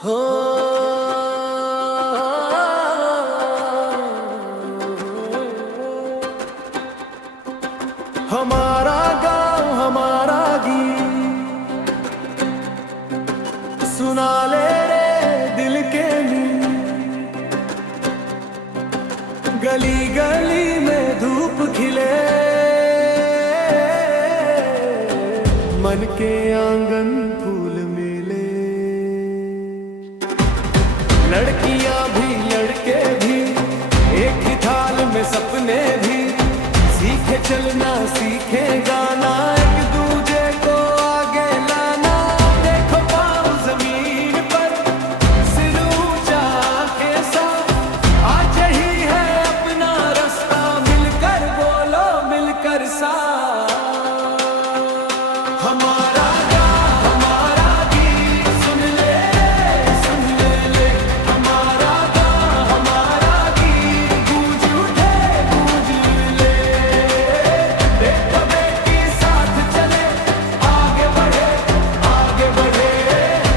हो हमारा गांव हमारा गीत सुना ले रे दिल के नीत। गली गली में धूप खिले मन के आंगन फूल मिले। लड़कियां भी लड़के भी एक ही थाल में सपने भी सीखे चलना सीखे गाना एक दूजे को आगे लाना। देखो पाँव जमीन पर सिर ऊंचा कैसा आज ही है अपना रास्ता मिलकर बोलो मिलकर सा। हमारा गाँव हमारा गीत सुन ले ले हमारा गाँव हमारा गीत गूंज उठे गूंज ले। बेटा बेटी साथ चले आगे बढ़े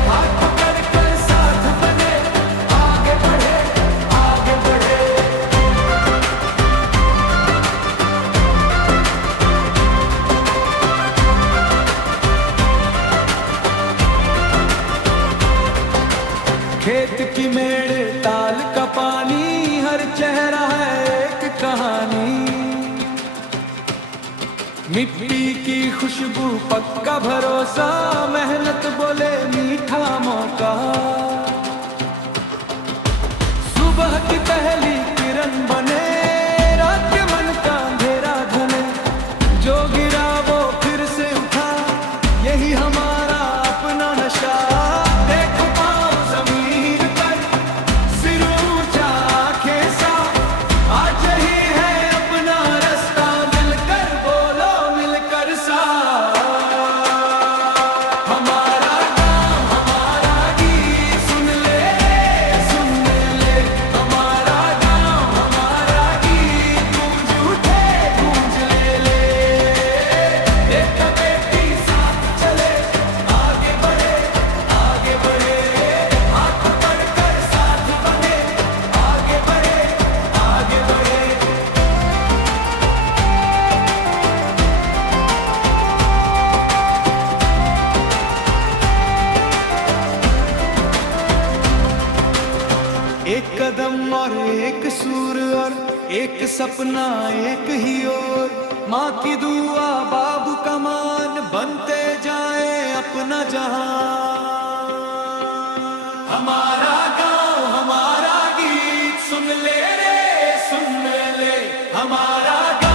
हाथ पकड़ कर साथ बने आगे बढ़े। खेत की मेड़ ताल का पानी हर चेहरा है एक कहानी। मिट्टी की खुशबू पक्का भरोसा मेहनत बोले मीठा मौका। सुबह की पहली किरण बने रात के मन का अंधेरा घने। जो गिरा वो फिर से उठा यही हमारा अपना नशा। देखो पाँव जमीन पर सिर ऊंचा कैसा आज ही है अपना रास्ता मिलकर बोलो मिलकर सा। हमारा गाँव हमारा गीत सुन ले हमारा गाँव हमारा गीत गूंज उठे गूंज ले। बेटा बेटी साथ चले आगे बढ़े हाथ पकड़ कर साथ बने आगे बढ़े। एक कदम और एक सूर और एक सपना एक ही ओर। माँ की दुआ बाबू का मान बनते जाए अपना जहां। हमारा गाँव हमारा गीत सुन ले रे हमारा गाँव